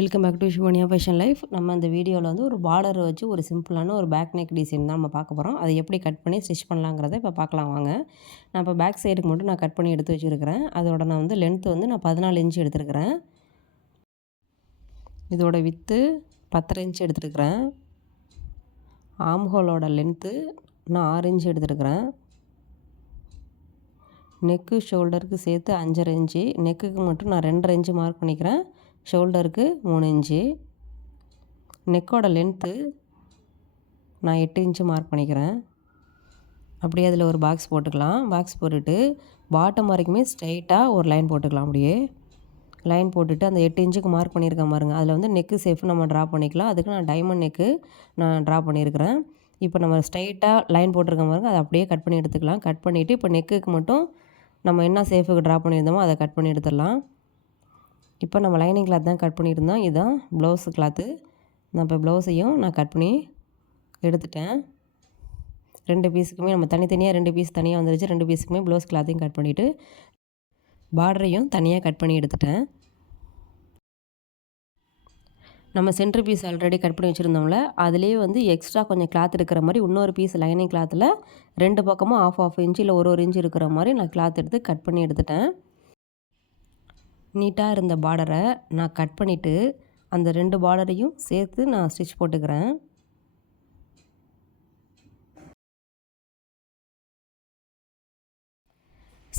Welcome back to Shivaniya fashion life. நம்ம இந்த வீடியோவில் வந்து ஒரு பார்டர் வச்சு ஒரு சிம்பிளான ஒரு பேக் நெக் டிசைன் தான் நம்ம பார்க்க போகிறோம். அதை எப்படி கட் பண்ணி ஸ்டிச் பண்ணலாங்கிறத இப்போ பார்க்கலாம் வாங்க. நான் இப்போ பேக் சைடுக்கு மட்டும் நான் கட் பண்ணி எடுத்து வச்சுருக்கிறேன். அதோட நான் வந்து லென்த்து வந்து நான் 14 இன்ச் எடுத்துருக்கிறேன். இதோட வித்து 10 இன்ச் எடுத்துருக்கிறேன். ஆம்ஹோலோட லென்த்து நான் 6 இன்ச் எடுத்துருக்கிறேன். நெக்கு ஷோல்டருக்கு சேர்த்து 5.5 இன்ச்சு. நெக்குக்கு மட்டும் நான் 2.5 இன்ச்சு மார்க் பண்ணிக்கிறேன். ஷோல்டருக்கு 3 இன்ச்சு. நெக்கோட லென்த்து நான் 8 இன்ச்சு மார்க் பண்ணிக்கிறேன். அப்படியே அதில் ஒரு பாக்ஸ் போட்டுக்கலாம். பாக்ஸ் போட்டுட்டு பாட்டம் வரைக்குமே ஸ்ட்ரைட்டாக ஒரு லைன் போட்டுக்கலாம். அப்படியே லைன் போட்டுட்டு அந்த 8 இன்ச்சுக்கு மார்க் பண்ணியிருக்கேன் பாருங்கள். அதில் வந்து நெக்கு சேஃப் நம்ம ட்ரா பண்ணிக்கலாம். அதுக்கு நான் டைமண்ட் நெக்கு நான் ட்ரா பண்ணியிருக்கிறேன். இப்போ நம்ம ஸ்ட்ரைட்டாக லைன் போட்டிருக்கோம் பாருங்கள், அதை அப்படியே கட் பண்ணி எடுத்துக்கலாம். கட் பண்ணிவிட்டு இப்போ நெக்குக்கு மட்டும் நம்ம என்ன சேஃபுக்கு ட்ரா பண்ணியிருந்தோமோ அதை கட் பண்ணி எடுத்துடலாம். இப்போ நம்ம லைனிங் கிளாத் தான் கட் பண்ணியிருந்தோம். இதுதான் ப்ளவுஸு கிளாத்து. நான் இப்போ ப்ளவுஸையும் நான் கட் பண்ணி எடுத்துட்டேன். 2 பீஸுக்குமே நம்ம தனித்தனியாக 2 பீஸ் தனியாக வந்துருச்சு. 2 பீஸுக்குமே ப்ளவுஸ் கிளாத்தையும் கட் பண்ணிவிட்டு பார்டரையும் தனியாக கட் பண்ணி எடுத்துட்டேன். நம்ம சென்டர் பீஸ் ஆல்ரெடி கட் பண்ணி வச்சுருந்தோம்ல, அதுலேயே வந்து எக்ஸ்ட்ரா கொஞ்சம் கிளாத் இருக்கிற மாதிரி இன்னொரு பீஸ் லைனிங் கிளாத்தில் 2 பக்கமும் ஆஃப் இன்ச்சு இல்லை ஒரு இன்ச்சு இருக்கிற மாதிரி நான் கிளாத் எடுத்து கட் பண்ணி எடுத்துட்டேன். நீட்டாக இருந்த பார்டரை நான் கட் பண்ணிவிட்டு அந்த 2 பார்டரையும் சேர்த்து நான் ஸ்டிச் போட்டுக்கிறேன்.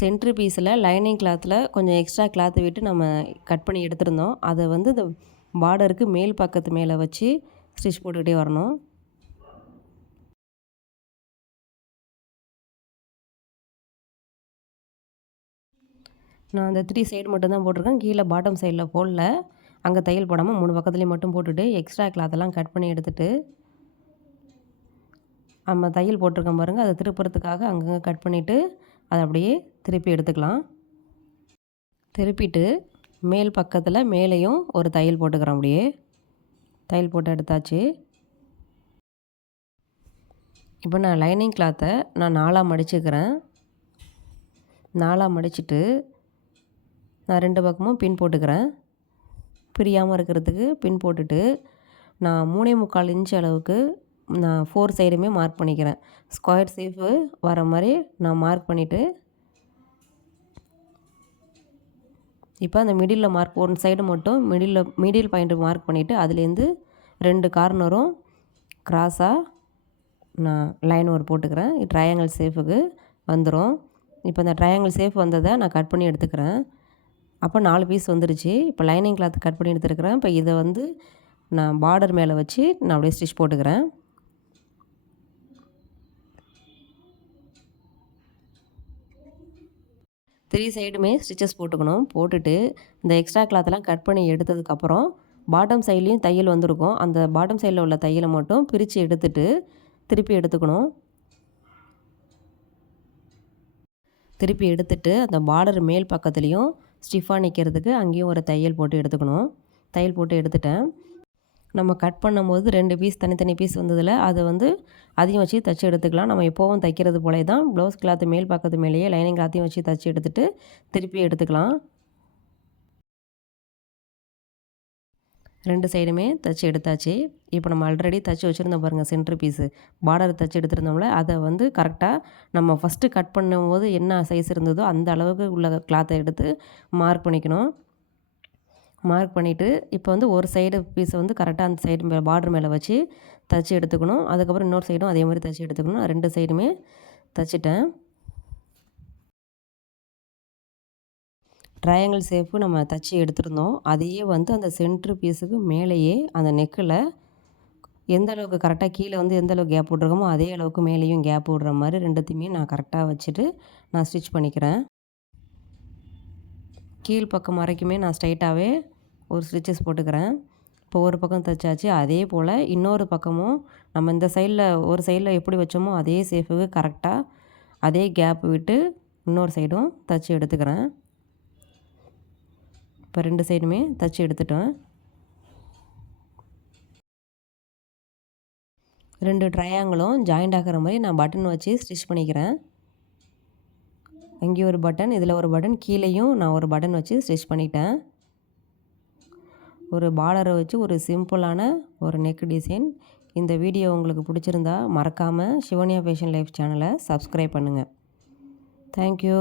சென்ட்ரு பீஸில் லைனிங் கிளாத்தில் கொஞ்சம் எக்ஸ்ட்ரா கிளாத்தை விட்டு நம்ம கட் பண்ணி எடுத்துருந்தோம். அதை வந்து இந்த பார்டருக்கு மேல் பக்கத்து மேலே வச்சு ஸ்டிச் போட்டுக்கிட்டே வரணும். நான் அந்த 3 சைடு மட்டும்தான் போட்டிருக்கேன். கீழே பாட்டம் சைடில் போடல. அங்கே தையல் போடாமல் 3 பக்கத்துலேயும் மட்டும் போட்டுட்டு எக்ஸ்ட்ரா கிளாத்தெல்லாம் கட் பண்ணி எடுத்துகிட்டு நம்ம தையல் போட்டிருக்கோம் பாருங்கள், அதை திருப்புறதுக்காக அங்கங்கே கட் பண்ணிவிட்டு அதை அப்படியே திருப்பி எடுத்துக்கலாம். திருப்பிட்டு மேல் பக்கத்தில் மேலேயும் ஒரு தையல் போட்டுக்கிறோம். அப்படியே தையல் போட்டு எடுத்தாச்சு. இப்போ நான் லைனிங் கிளாத்தை நான் 4ஆக மடிச்சுக்கிறேன். 4ஆக மடிச்சுட்டு நான் 2 பக்கமும் பின் போட்டுக்கிறேன். பிரியாமல் இருக்கிறதுக்கு பின் போட்டுட்டு நான் 3.25 இன்ச் அளவுக்கு நான் 4 சைடுமே மார்க் பண்ணிக்கிறேன். ஸ்கொயர் ஷேப்பு வர மாதிரி நான் மார்க் பண்ணிவிட்டு இப்போ அந்த மிடில் மார்க் ஒன் சைடு மட்டும் மிடில் பாயிண்ட் மார்க் பண்ணிவிட்டு அதுலேருந்து 2 கார்னரும் கிராஸாக நான் லைன் ஒரு போட்டுக்கிறேன். ட்ரையாங்கிள் ஷேப்புக்கு வந்துடும். இப்போ இந்த ட்ரையாங்கிள் ஷேப் வந்ததை நான் கட் பண்ணி எடுத்துக்கிறேன். அப்போ 4 பீஸ் வந்துருச்சு. இப்போ லைனிங் கிளாத் கட் பண்ணி எடுத்துருக்கிறேன். இப்போ இதை வந்து நான் பார்டர் மேலே வச்சு நான் அப்படியே ஸ்டிச் போட்டுக்கிறேன். த்ரீ சைடுமே ஸ்டிச்சஸ் போட்டுக்கணும். போட்டுட்டு இந்த எக்ஸ்ட்ரா கிளாத்தெல்லாம் கட் பண்ணி எடுத்ததுக்கப்புறம் பாட்டம் சைட்லேயும் தையல் வந்திருக்கும். அந்த பாட்டம் சைடில் உள்ள தையலை மட்டும் பிரித்து எடுத்துட்டு திருப்பி எடுத்துக்கணும். திருப்பி எடுத்துட்டு அந்த பார்டர் மேல் பக்கத்துலேயும் ஸ்டிஃபாக நிற்கிறதுக்கு அங்கேயும் ஒரு தையல் போட்டு எடுத்துக்கணும். தையல் போட்டு எடுத்துட்டேன். நம்ம கட் பண்ணும்போது 2 பீஸ் தனித்தனி பீஸ் வந்ததில் அதை வந்து அதையும் வச்சு தைச்சி எடுத்துக்கலாம். நம்ம எப்போவும் தைக்கிறது போலே தான் ப்ளவுஸ் கிளாத்து மேல் பக்கத்து மேலேயே லைனிங் கிளாத்தையும் வச்சு தைச்சி எடுத்துகிட்டு திருப்பி எடுத்துக்கலாம். 2 சைடுமே தைச்சி எடுத்தாச்சு. இப்போ நம்ம ஆல்ரெடி தைச்சி வச்சுருந்தோம் பாருங்கள், சென்ட்ரு பீஸு பார்டர் தைச்சி எடுத்துருந்தோம்ல, அதை வந்து கரெக்டாக நம்ம ஃபஸ்ட்டு கட் பண்ணும்போது என்ன சைஸ் இருந்ததோ அந்த அளவுக்கு உள்ள கிளாத்தை எடுத்து மார்க் பண்ணிக்கணும். மார்க் பண்ணிவிட்டு இப்போ வந்து ஒரு சைடு பீஸை வந்து கரெக்டாக அந்த சைடு பார்டர் மேலே வச்சு தைச்சி எடுத்துக்கணும். அதுக்கப்புறம் இன்னொரு சைடும் அதே மாதிரி தைச்சி எடுத்துக்கணும். 2 சைடுமே தைச்சிட்டேன். ட்ரையாங்கிள் ஷேப்பு நம்ம தைச்சி எடுத்துருந்தோம். அதையே வந்து அந்த சென்ட்ரு பீஸுக்கு மேலேயே அந்த நெக்கில் எந்த அளவுக்கு கரெக்டாக கீழே வந்து எந்த அளவுக்கு கேப் விட்ருக்கோமோ அதே அளவுக்கு மேலேயும் கேப் விடுற மாதிரி 2த்தையுமே நான் கரெக்டாக வச்சுட்டு நான் ஸ்டிச் பண்ணிக்கிறேன். கீழ் பக்கம் வரைக்குமே நான் ஸ்ட்ரைட்டாகவே ஒரு ஸ்டிச்சஸ் போட்டுக்கிறேன். இப்போ ஒரு பக்கம் தைச்சாச்சு. அதே போல் இன்னொரு பக்கமும் நம்ம இந்த சைடில் ஒரு சைடில் எப்படி வச்சோமோ அதே ஷேப்புக்கு கரெக்டாக அதே கேப் விட்டு இன்னொரு சைடும் தைச்சி எடுத்துக்கிறேன். இப்போ 2 சைடுமே தைச்சி எடுத்துட்டேன். 2 ட்ரையாங்கிளும் ஜாயிண்ட் ஆகிற மாதிரி நான் பட்டன் வச்சு ஸ்டிச் பண்ணிக்கிறேன். இங்கே ஒரு பட்டன், இதில் ஒரு பட்டன், கீழேயும் நான் ஒரு பட்டன் வச்சு ஸ்டிச் பண்ணிட்டேன். ஒரு பார்டரை வச்சு ஒரு சிம்பிளான ஒரு நெக் டிசைன். இந்த வீடியோ உங்களுக்கு பிடிச்சிருந்தா மறக்காமல் சிவன்யா ஃபேஷன் லைஃப் சேனலை சப்ஸ்கிரைப் பண்ணுங்கள். தேங்க்யூ.